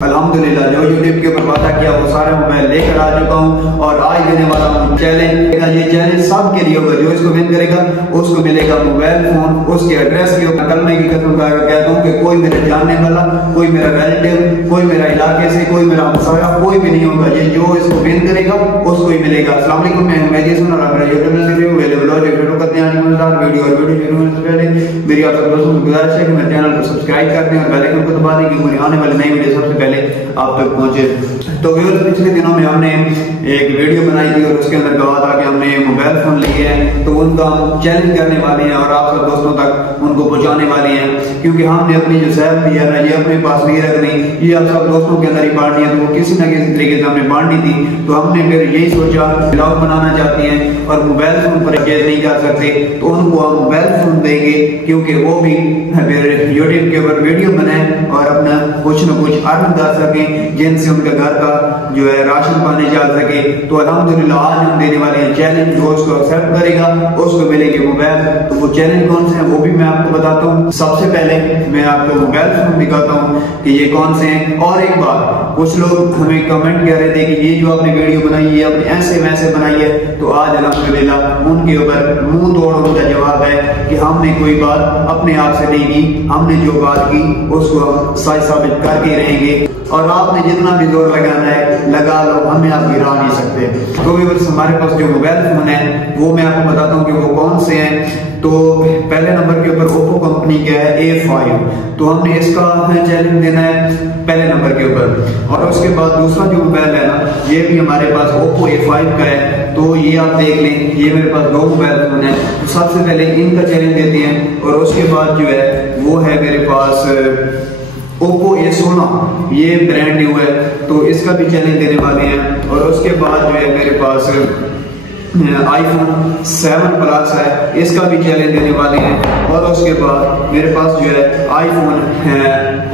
अल्हम्दुलिल्लाह जो यूट्यूब के ऊपर वादा किया वो सारे मोबाइल लेकर आ चुका हूँ और आज देने वाला हूँ चैलेंज। ये चैलेंज सब के लिए होगा, जो इसको विन करेगा उसको मिलेगा मोबाइल फोन। उसके एड्रेस के ऊपर कलमे की कसम कहता हूँ कि कोई मेरे जानने वाला, कोई मेरा रिलेटिव, कोई मेरा इलाके से, कोई मेरा हमसाया, कोई भी नहीं होगा। ये जो इसको विन करेगा उसको ही मिलेगा। अस्सलाम वालेकुम, मैं मेरी आप सब दोस्तों को गुजारिश है कि मेरे चैनल को सब्सक्राइब कर दें और बेल आइकन को दबा दें कि मुझे आने वाली नई वीडियो सबसे पहले आप तक पहुंचे। तो व्यूअर्स, पिछले दिनों में हमने एक वीडियो बनाई थी और उसके अंदर कहा था कि हमने मोबाइल फोन लिए हैं तो उनका हम चैलेंज करने वाले हैं और आप सब दोस्तों तक उनको पहुंचाने वाले हैं, क्योंकि हमने अपनी जो सैलरी है ना ये अपने पास नहीं रखनी, ये आप सब दोस्तों के अंदर ही बांटनी है। तो वो किसी न किसी तरीके से हमने बांटी थी, तो हमने फिर यही सोचा ब्लॉग बनाना चाहती हैं और मोबाइल फोन परचेज नहीं कर सकते तो उनको हम मोबाइल फोन देंगे, क्योंकि वो भी फिर यूट्यूब के ऊपर वीडियो बनाए और अपना कुछ न कुछ अर्न कर सकें, जिनसे उनके घर का जो है राशन पानी चल सके। तो अल्हम्दुलिल्लाह आज हम देने वाले हैं चैलेंज, जो उसको एक्सेप्ट करेगा उसको मिलेंगे मोबाइल। तो वो चैलेंज कौन से हैं वो भी मैं आपको बताता हूँ। सबसे पहले मैं आपको मोबाइल फोन दिखाता हूँ कि ये कौन से हैं। और एक बात, कुछ लोग हमें कमेंट कर रहे थे कि ये जो आपने वीडियो बनाई है आपने ऐसे वैसे बनाई है, तो आज अल्हम्दुलिल्लाह उनके ऊपर मुंह तोड़ उनका जवाब है कि हमने कोई बात अपने आप से नहीं की, हमने जो बात की उसको हम सही साबित करके रहेंगे और आपने जितना भी जोर लगाना है लगा लो, हमें आप गिरा नहीं सकते। तो व्यूअर्स, हमारे पास जो मोबाइल फोन है वो मैं आपको बताता हूँ कि वो कौन से हैं। तो पहले नंबर के ऊपर ओप्पो कंपनी का है A5, तो हमने इसका चैलेंज देना है पहले नंबर के ऊपर। और उसके बाद दूसरा जो मोबाइल है ना ये भी हमारे पास ओप्पो A5 का है, तो ये आप देख लें, ये मेरे पास दो मोबाइल फोन है। तो सबसे पहले इनका चैलेंज देते हैं और उसके बाद जो है वो है मेरे पास ओप्पो A16, ये ब्रांड न्यू है तो इसका भी चैलेंज देने वाले हैं। और उसके बाद जो है मेरे पास iPhone 7 प्लस है, इसका भी चैलेंज देने वाले हैं। और उसके बाद मेरे पास जो है iPhone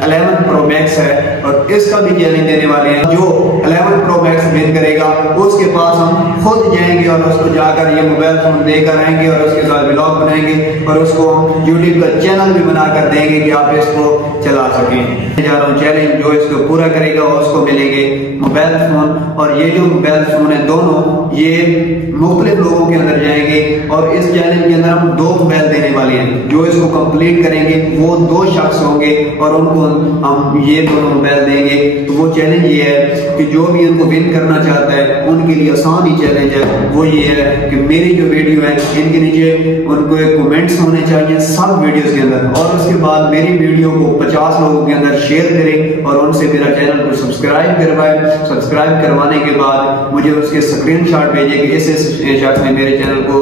11 Pro Max है और इसका भी चैलेंज देने वाले हैं। जो 11 Pro Max विन करेगा उसके पास हम खुद जाएंगे और उसको जाकर ये मोबाइल फोन देकर आएंगे और उसके साथ ब्लॉग बनाएंगे और उसको हम यूट्यूब का चैनल भी बनाकर देंगे कि आप इसको चला सकें। जा रहा हूँ चैलेंज, जो इसको पूरा करेगा उसको मिलेंगे मोबाइल फोन। और ये जो मोबाइल फोन है दोनों ये मुख्तलिफ लोगों के अंदर जाएंगे और इस चैलेंज के अंदर हम दो मोबाइल देने वाले हैं। जो इसको कंप्लीट करेंगे वो दो शख्स होंगे और उनको हम ये दोनों मोबाइल देंगे। तो वो चैलेंज ये है कि जो भी इनको विन करना चाहता है उनके लिए आसान ही चैलेंज है। वो ये है कि मेरी जो वीडियो है इनके नीचे उनको एक कमेंट्स होने चाहिए सब वीडियोस के अंदर, और उसके बाद मेरी वीडियो को 50 लोगों के अंदर शेयर करें और उनसे मेरा चैनल को सब्सक्राइब करवाएं। सब्सक्राइब करवाने के बाद मुझे उसके स्क्रीनशॉट भेजें कि इस शख्स ने मेरे चैनल को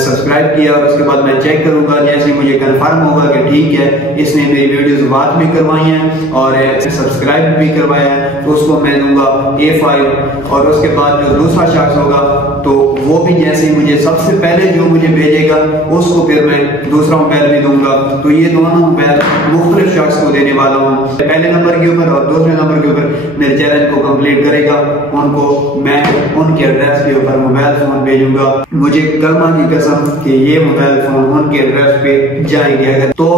सब्सक्राइब किया, और उसके बाद मैं चेक करूंगा। जैसे मुझे कंफर्म होगा कि ठीक है इसने मेरी वीडियोस वॉच भी करवाई हैं और सब्सक्राइब भी करवाया है, तो उसको मैं दूंगा A5। और उसके बाद जो दूसरा शख्स होगा तो वो भी जैसे मुझे सबसे पहले जो मुझे भेजेगा उसको फिर मैं दूसरा मोबाइल भी दूंगा। तो ये दोनों मोबाइल मुख्तलिफ शख्स को देने वाला हूँ। पहले नंबर के ऊपर और दूसरे नंबर के ऊपर मेरे चैलेंज को कंप्लीट करेगा उनको मैं उनके एड्रेस के ऊपर मोबाइल फोन भेजूंगा। मुझे कलमा की कसम कि ये मोबाइल फोन उनके एड्रेस पे जाएंगे। अगर तो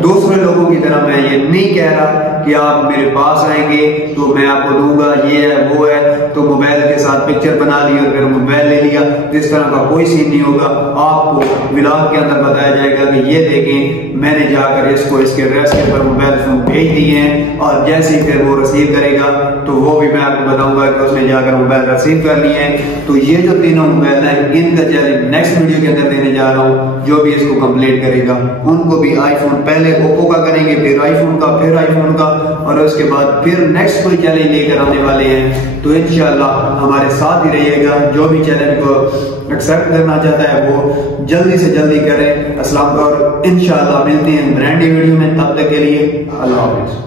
दूसरे लोगों की तरह मैं ये नहीं कह रहा कि आप मेरे पास आएंगे तो मैं आपको दूंगा ये है वो है, तो मोबाइल के साथ पिक्चर बना ली और फिर मोबाइल ले लिया, इस तरह का कोई सीन नहीं होगा। आपको व्लॉग के अंदर बताया जाएगा कि ये देखें मैंने जाकर इसको इसके एड्रेस के ऊपर मोबाइल फोन भेज दिए हैं, और जैसे ही फिर वो रिसीव करेगा तो वो भी मैं आपको बताऊंगा कि उसने जाकर मोबाइल रिसीव कर लिए हैं। तो ये जो तीनों मोबाइल है इनका चैलेंज नेक्स्ट वीडियो के अंदर देने जा रहा हूँ। जो भी इसको कंप्लीट करेगा उनको भी आईफोन, पहले ओप्पो का करेंगे फिर आईफोन का फिर आईफोन का, और उसके बाद फिर नेक्स्ट कोई चैलेंज लेकर आने वाले हैं। तो इंशाल्लाह हमारे साथ ही रहिएगा। जो भी चैलेंज को एक्सेप्ट करना चाहता है वो जल्दी से जल्दी करें। अस्सलाम और इंशाल्लाह मिलते हैं ब्रांड वीडियो में, तब तक के लिए अल्लाह हाफिज़।